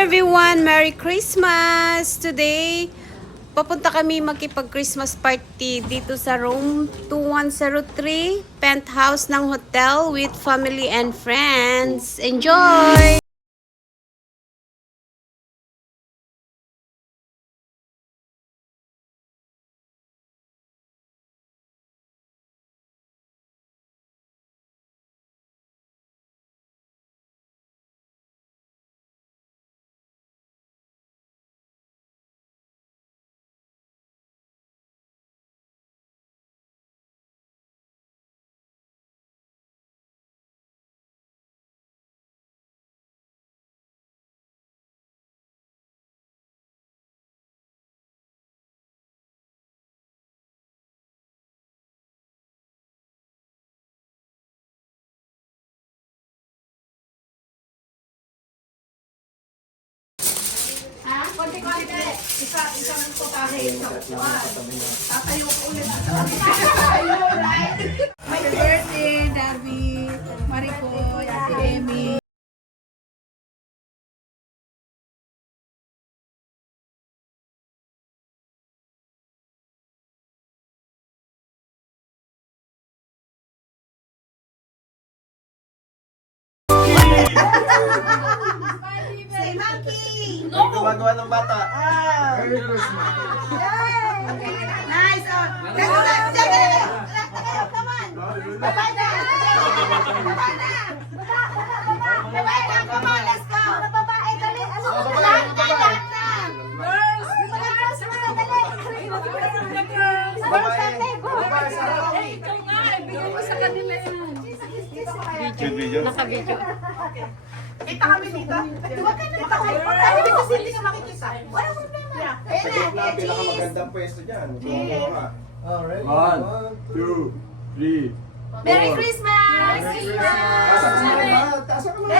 everyone! Merry Christmas! Today, papunta kami makipag-Christmas party dito sa room 2103, penthouse ng hotel with family and friends. Enjoy! Konti-konti. Isang putahe. Tatayo ko ulit. My birthday, David, Maricoy, Ate Emmy. Say monkey! Gumagawa ng bata. Merry Christmas. Nice. Come on. Bye-bye na. Bye-bye na. Come on, let's go. Babae, dali. Lahat na. Girls. Girls, dali. Video. Naka-video. Kita kami dito. Huwag ka na makakita. Kasi hindi ka makikita. Walang problema. Pinakamagandang pwesto dyan. Alright. 1, 2, 3. Merry Christmas! Merry Christmas! Taas ka naman.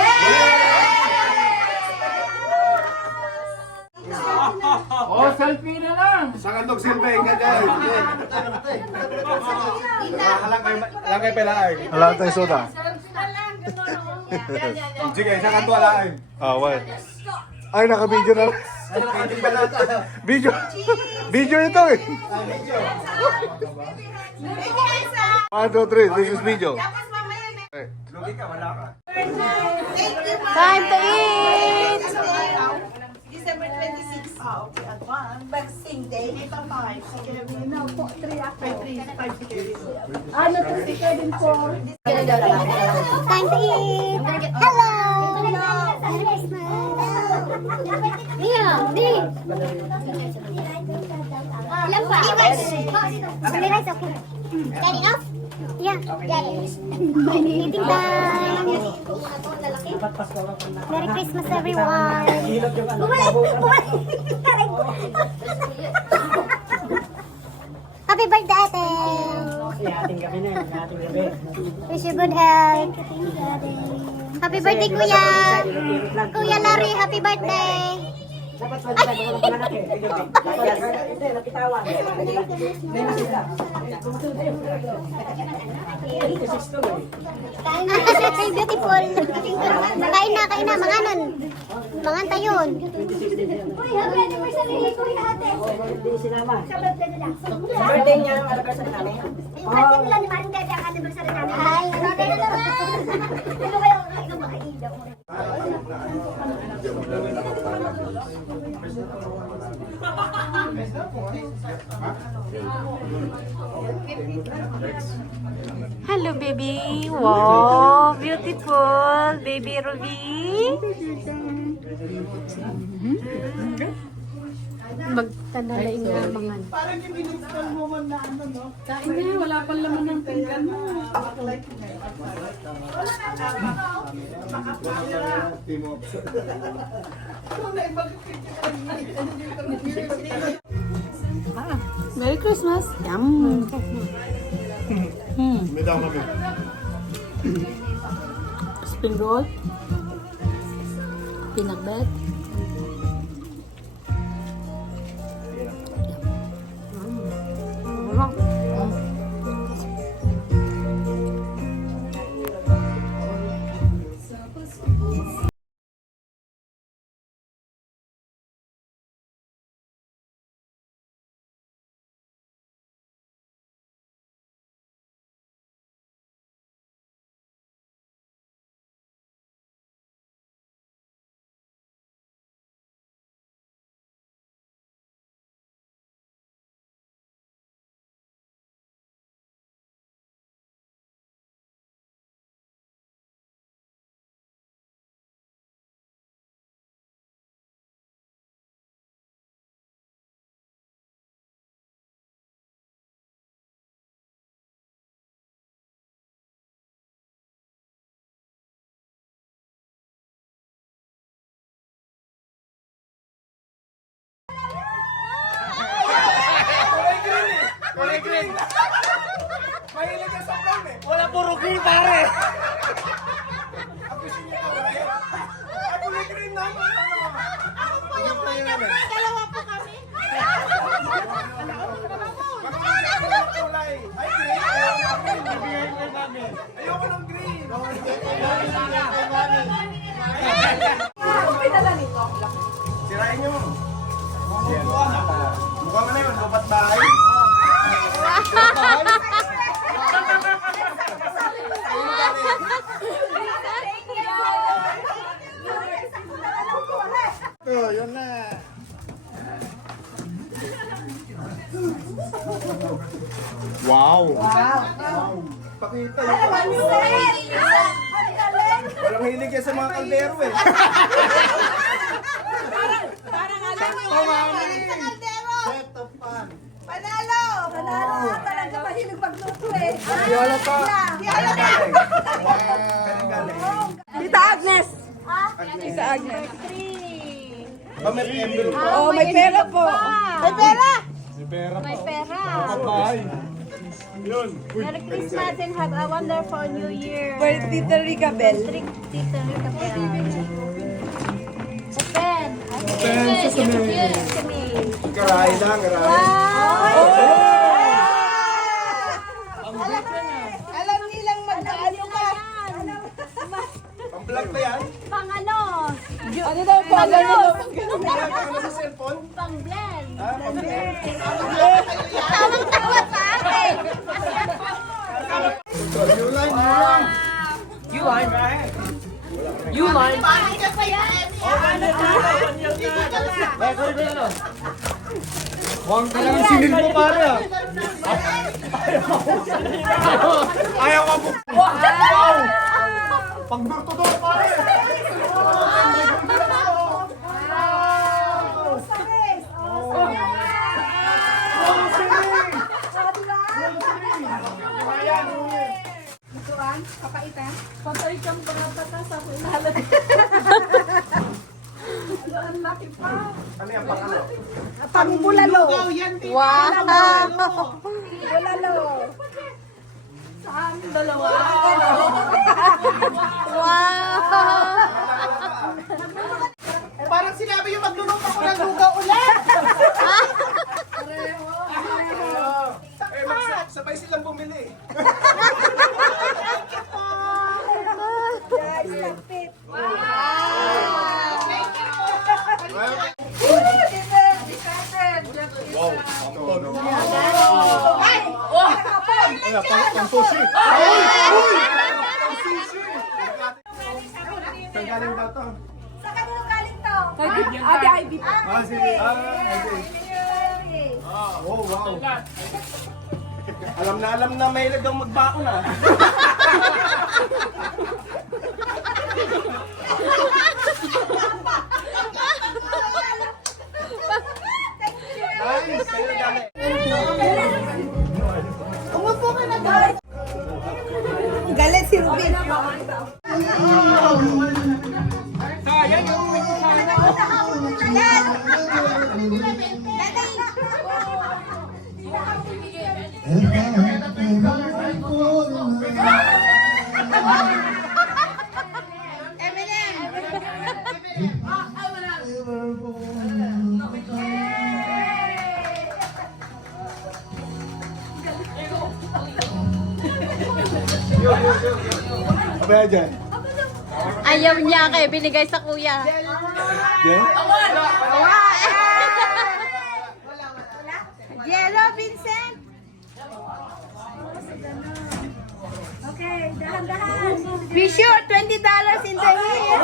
Oh, selfie na lang. Saan ka silbi? Ganyan. Lang kayo palaay. Wala tayong soda. Sige, saan ka tuwalaay? Wala. Ay, naka-video na. Video. Video ito eh. 1, 2, 3. This is video. Lugi ka, wala ka. Time to eat! December 26. Okay, advance. Boxing Day. Ito 5. Sige, no, 3 after 3. 5 Ano to si Kevin for? Time to eat. Hello. Merry Christmas. Mia, di. Ilan pa? Only rice, okay. Got enough? Yeah. Eating time. Merry Christmas, everyone. Happy birthday, ate. Wish you good health. Happy birthday, Kuya. Kuya Larry, happy birthday. Ay, beautiful. Kain na, manganon. Mangan tayon. Uy, happy anniversary, Kuya ate. Birthday niya ang anniversary namin. Yung birthday nila ni Maring Dede ang anniversary namin. Ay, birthday na naman. Ito kayo, ito ba? Hello, baby. Wow, beautiful. Baby Ruby. Magtanalain nga mga. Parang yung binigtan mo man na ano, no? Kain niya, wala pang laman ng pinggan mo. Merry Christmas. Yum. May daw kami. Spring roll. Pinakbet. green. Mahilig ka sa brown eh. Wala puro green, pare. Ang gusto niya ito, right? Ay, kulay green na. Ako po yung mga dalawa po kami. Kulay. Ay, green. Ayoko ng green. Ako pinala nito. Sirain niyo. Mukha ka na yun, lupat bahay. Ito, yun na. Wow. Pakita yun. Walang hilig yan sa mga kaldero eh. Parang alam mo yun. Sa kaldero. Set of fun. Panalo. Panalo. Talaga mahilig magluto eh. Viola pa. Viola pa. Galing. Tita Agnes. Tita Agnes. May envelope. Oh, may pera po. May pera. May pera. Bahay. Yun. Merry Christmas and have a wonderful New Year. For Tita Ricabel. Tita Rita pera. Open. Open sesame. Sesame. Karay lang, karay. Alam nilang magkaano ka. Pang-vlog ba yan? Pang ano? Ano daw po? Ano? Ginagawa ka na sa cellphone? Pang blend. Ah, pang-vlog. Tawang-tawa sa akin. Huwag ka lang sinil mo pare ah. Ayaw ka po. Wow! Pang-door-to-door pare. Ano yan, pang-ano? Pang bulalo. Wow! Bulalo. Wow! Parang sinabi yung magluluto ko ng lugaw ulit. Eh, sabay silang bumili. Guys, lapit. Wow, pang-tono. Ay! Ay, pang-sushi. Saan galing daw to? Sa kanino galing to? Ate Ivy. Ah, sige. Okay. Oh, wow. Alam na may daw magbaon ah. Nice, kayo galing. Umupo ka na, guys. Galit si Rubin. Apa ya dyan? Ayaw niya kaya binigay sa kuya. Dyan? Yellow, Vincent. Okay, dahan-dahan. Be sure, $20 in the year.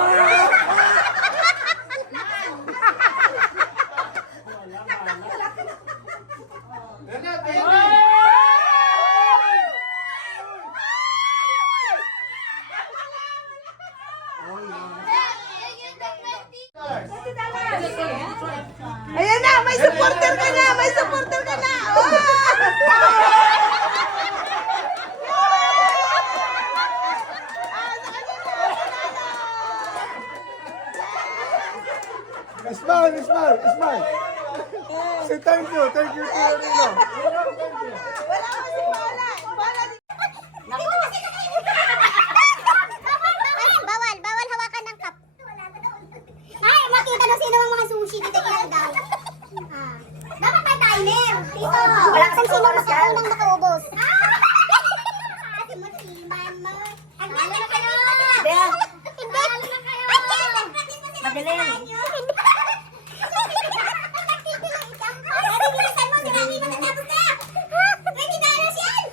Ayan na, may supporter ka na, may supporter ka na. Smile, smile, smile. Say thank you to Rino. Nakikita na sino ang mga sushi dito ilalagay. Dapat may timer. Tito. Wala kasing Kung sino oras yan. unang makaubos. Ate mo, timan mo. Ano na kayo? Bea, Hindi. madaling. Ate, bilisan mo. Sirami, matatapos na. $20 yan.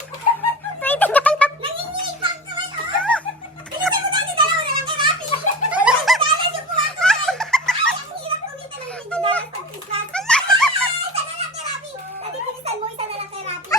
$20. Nanginginig pa ang kamay ko. Bilisan mo dati, dalawa na lang kay Rafi. $20 yung kuha ko. Ay, ang hirap kumita ng $20 pag Christmas. Ay, isa na lang kay Rafi. Dati, bilisan mo, isa na lang kay Rafi.